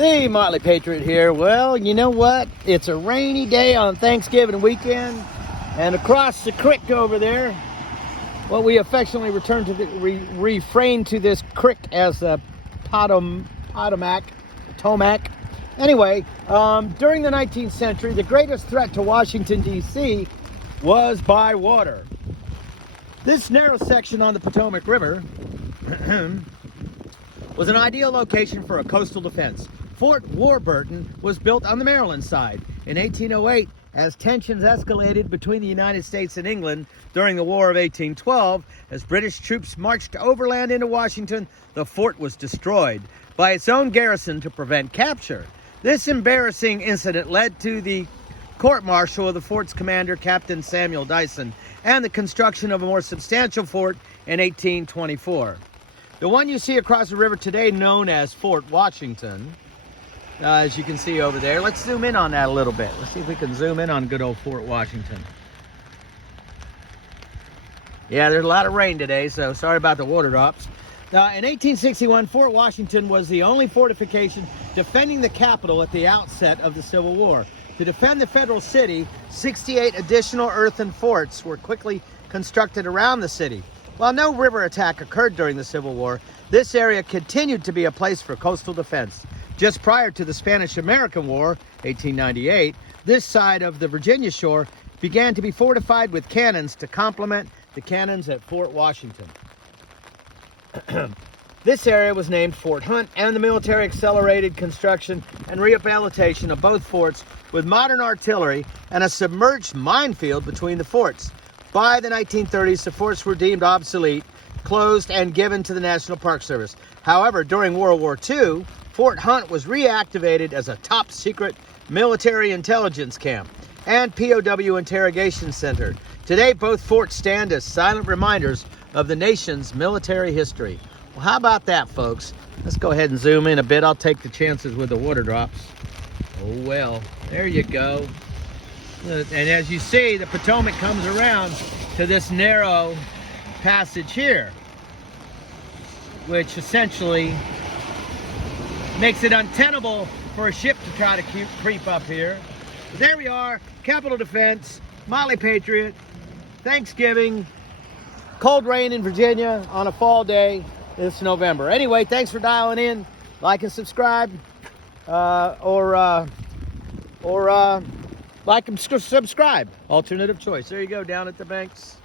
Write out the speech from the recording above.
The Motley Patriot here. Well, you know what? It's a rainy day on Thanksgiving weekend, and across the creek over there, what we affectionately refrain to this creek as the Potomac. Anyway, during the 19th century, the greatest threat to Washington, D.C. was by water. This narrow section on the Potomac River was an ideal location for a coastal defense. Fort Warburton was built on the Maryland side in 1808 as tensions escalated between the United States and England during the War of 1812. As British troops marched overland into Washington, the fort was destroyed by its own garrison to prevent capture. This embarrassing incident led to the court-martial of the fort's commander, Captain Samuel Dyson, and the construction of a more substantial fort in 1824. The one you see across the river today, known as Fort Washington, as you can see over there. Let's zoom in on that a little bit. Let's see if we can zoom in on good old Fort Washington. Yeah, there's a lot of rain today, so sorry about the water drops. In 1861, Fort Washington was the only fortification defending the capital at the outset of the Civil War. To defend the federal city, 68 additional earthen forts were quickly constructed around the city. While no river attack occurred during the Civil War, this area continued to be a place for coastal defense. Just prior to the Spanish-American War, 1898, this side of the Virginia shore began to be fortified with cannons to complement the cannons at Fort Washington. This area was named Fort Hunt, and the military accelerated construction and rehabilitation of both forts with modern artillery and a submerged minefield between the forts. By the 1930s, the forts were deemed obsolete, closed, and given to the National Park Service. However, during World War II, Fort Hunt was reactivated as a top-secret military intelligence camp and POW interrogation center. Today, both forts stand as silent reminders of the nation's military history. Well, how about that, folks? Let's go ahead and zoom in a bit. I'll take the chances with the water drops. Oh, well, there you go. And as you see, the Potomac comes around to this narrow passage here, which essentially makes it untenable for a ship to try to creep up here. But there we are, Capitol Defense, Motley Patriot, Thanksgiving, cold rain in Virginia on a fall day this November. Anyway, thanks for dialing in. Like and subscribe, or like and subscribe. Alternative choice. There you go, down at the banks.